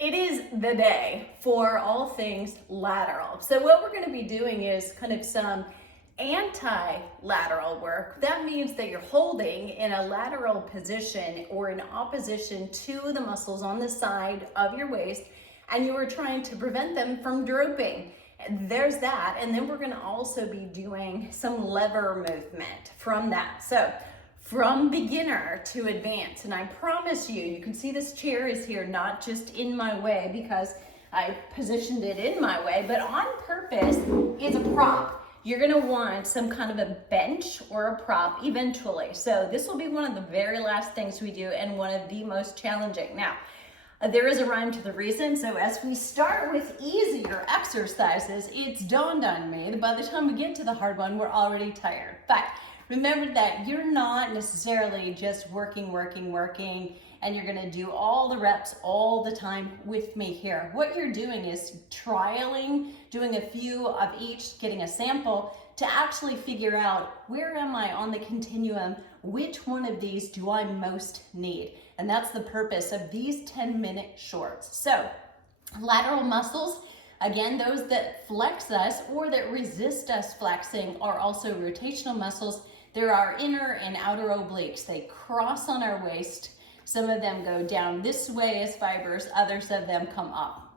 It is the day for all things lateral. So what we're going to be doing is kind of some anti-lateral work. That means that you're holding in a lateral position or in opposition to the muscles on the side of your waist, and you are trying to prevent them from drooping. There's that. And then we're going to also be doing some lever movement from that. So from beginner to advanced, and I promise you, you can see this chair is here not just in my way because I positioned it in my way, but on purpose. It's a prop. You're gonna want some kind of a bench or a prop eventually. So this will be one of the very last things we do and one of the most challenging. Now, there is a rhyme to the reason. So as we start with easier exercises, it's dawned on me that by the time we get to the hard one, we're already tired. But remember that you're not necessarily just working, and you're gonna do all the reps all the time with me here. What you're doing is trialing, doing a few of each, getting a sample to actually figure out where am I on the continuum, which one of these do I most need? And that's the purpose of these 10-minute shorts. So, lateral muscles, again, those that flex us or that resist us flexing are also rotational muscles. There are inner and outer obliques. They cross on our waist. Some of them go down this way as fibers, others of them come up.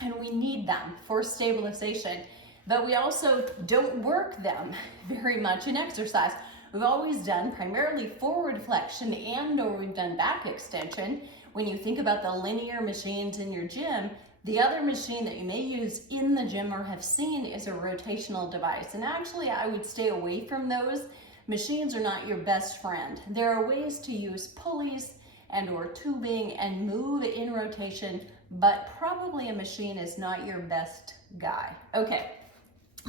And we need them for stabilization, but we also don't work them very much in exercise. We've always done primarily forward flexion or we've done back extension. When you think about the linear machines in your gym, the other machine that you may use in the gym or have seen is a rotational device. And actually, I would stay away from those. Machines are not your best friend. There are ways to use pulleys and or tubing and move in rotation, but probably a machine is not your best guy. Okay,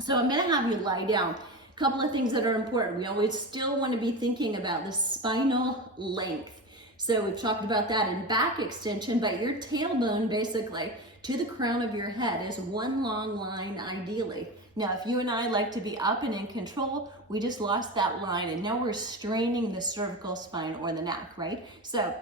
so I'm gonna have you lie down. A couple of things that are important. We always still wanna be thinking about the spinal length. So we've talked about that in back extension, but your tailbone basically to the crown of your head is one long line ideally. Now, if you and I like to be up and in control, we just lost that line and now we're straining the cervical spine or the neck, right? So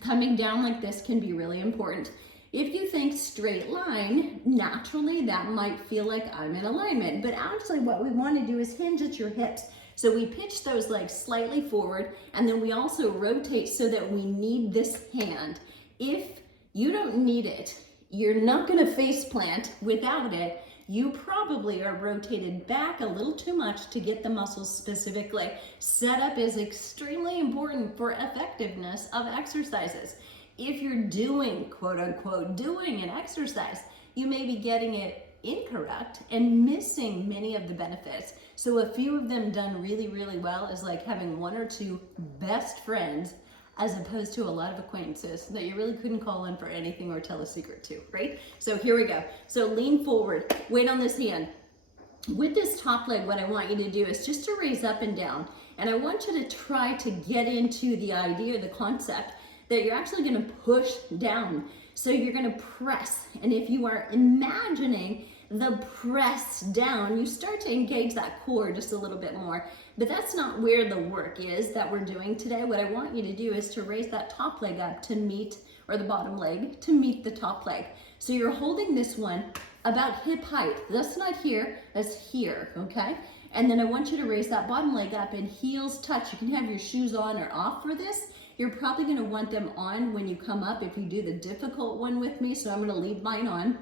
coming down like this can be really important. If you think straight line, naturally that might feel like I'm in alignment, but actually what we want to do is hinge at your hips. So we pitch those legs slightly forward and then we also rotate so that we need this hand. If you don't need it, you're not going to face plant without it. You probably are rotated back a little too much to get the muscles specifically. Setup is extremely important for effectiveness of exercises. If you're doing, quote unquote, doing an exercise, you may be getting it incorrect and missing many of the benefits. So a few of them done really, really well is like having one or two best friends as opposed to a lot of acquaintances that you really couldn't call in for anything or tell a secret to, right? So here we go. So lean forward, weight on this hand. With this top leg, what I want you to do is just to raise up and down. And I want you to try to get into the idea, the concept that you're actually gonna push down. So you're gonna press. And if you are imagining the press down, you start to engage that core just a little bit more. But that's not where the work is that we're doing today. What I want you to do is to raise that top leg up to meet, or the bottom leg, to meet the top leg. So you're holding this one about hip height. That's not here, that's here, okay? And then I want you to raise that bottom leg up and heels touch. You can have your shoes on or off for this. You're probably gonna want them on when you come up if you do the difficult one with me, so I'm gonna leave mine on.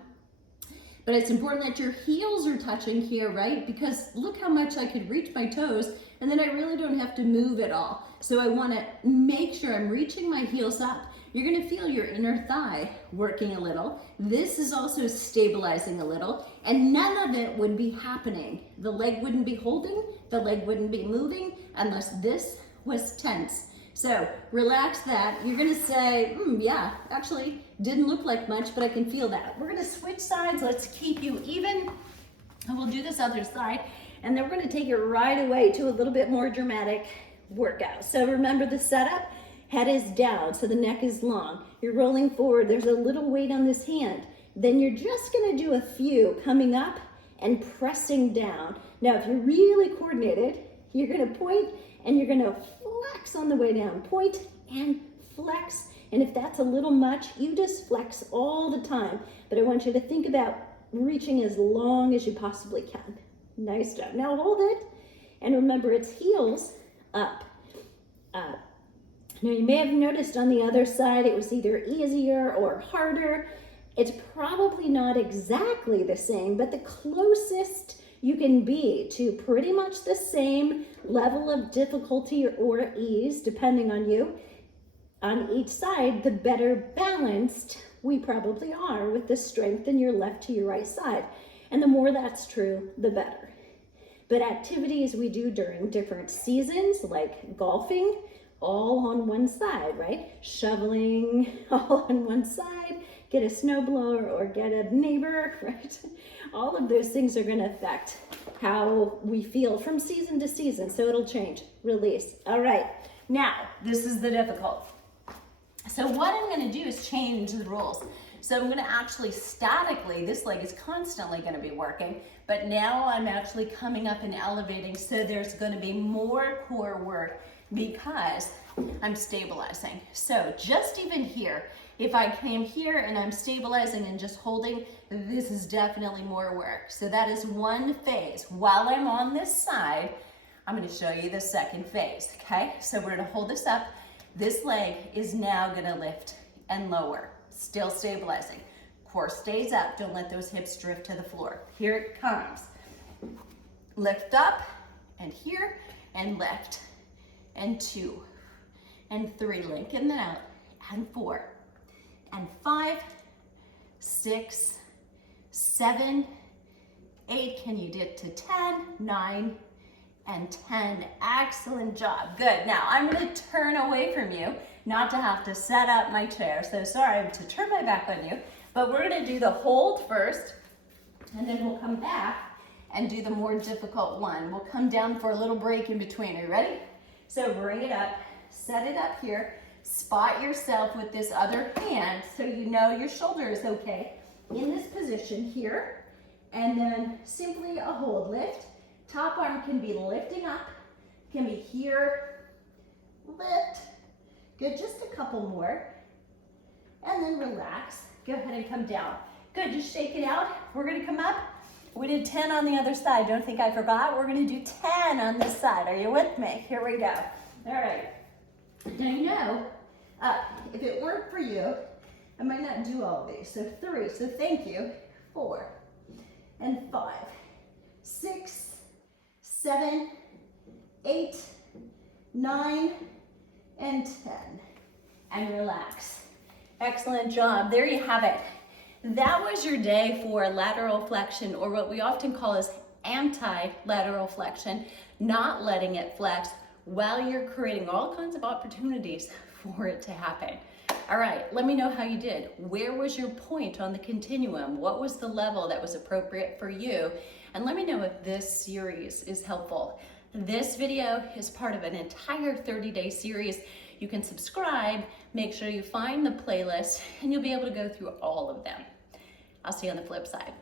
But it's important that your heels are touching here, right? Because look how much I could reach my toes and then I really don't have to move at all. So I wanna make sure I'm reaching my heels up. You're gonna feel your inner thigh working a little. This is also stabilizing a little, and none of it would be happening. The leg wouldn't be holding, the leg wouldn't be moving unless this was tense. So relax that. You're gonna say, yeah, actually didn't look like much, but I can feel that. We're gonna switch sides. Let's keep you even. And we'll do this other side. And then we're gonna take it right away to a little bit more dramatic workout. So remember the setup, head is down, so the neck is long. You're rolling forward, there's a little weight on this hand. Then you're just gonna do a few coming up and pressing down. Now, if you're really coordinated, you're gonna point and you're gonna flex on the way down. Point and flex And if that's a little much, you just flex all the time. But I want you to think about reaching as long as you possibly can. Nice job. Now hold it. And remember, it's heels up, up. Now you may have noticed on the other side, it was either easier or harder. It's probably not exactly the same, but the closest you can be to pretty much the same level of difficulty or ease, depending on you, on each side, the better balanced we probably are with the strength in your left to your right side. And the more that's true, the better. But activities we do during different seasons, like golfing, all on one side, right? Shoveling, all on one side, get a snowblower or get a neighbor, right? All of those things are gonna affect how we feel from season to season, so it'll change. Release. All right, Now, this is the difficult. So what I'm gonna do is change the rules. So I'm gonna actually statically, this leg is constantly gonna be working, but now I'm actually coming up and elevating, so there's gonna be more core work because I'm stabilizing. So just even here, if I came here and I'm stabilizing and just holding, this is definitely more work. So that is one phase. While I'm on this side, I'm gonna show you the second phase, okay? So we're gonna hold this up. This leg is now gonna lift and lower, still stabilizing. Core stays up, don't let those hips drift to the floor. Here it comes. Lift up, and here, and lift, and 2, and 3, lengthen that out, and 4, and 5, 6, 7, 8, can you get to 10, 9, and 10. Excellent job. Good. Now I'm going to turn away from you, not to have to set up my chair. So sorry to turn my back on you, but we're going to do the hold first, and then we'll come back and do the more difficult one. We'll come down for a little break in between. Are you ready? So bring it up, set it up here, spot yourself with this other hand so you know your shoulder is okay in this position here, and then simply a hold lift. Top arm can be lifting up, can be here, lift. Good, just a couple more. And then relax. Go ahead and come down. Good, just shake it out. We're gonna come up. We did 10 on the other side. Don't think I forgot. We're gonna do 10 on this side. Are you with me? Here we go. All right. Now you know, if it weren't for you, I might not do all of these. So 3, so thank you. 4, and 5, 6, 7, 8, 9, and 10. And relax. Excellent job. There you have it. That was your day for lateral flexion, or what we often call as anti-lateral flexion, not letting it flex while you're creating all kinds of opportunities for it to happen. All right, let me know how you did. Where was your point on the continuum? What was the level that was appropriate for you? And let me know if this series is helpful. This video is part of an entire 30-day series. You can subscribe, make sure you find the playlist, and you'll be able to go through all of them. I'll see you on the flip side.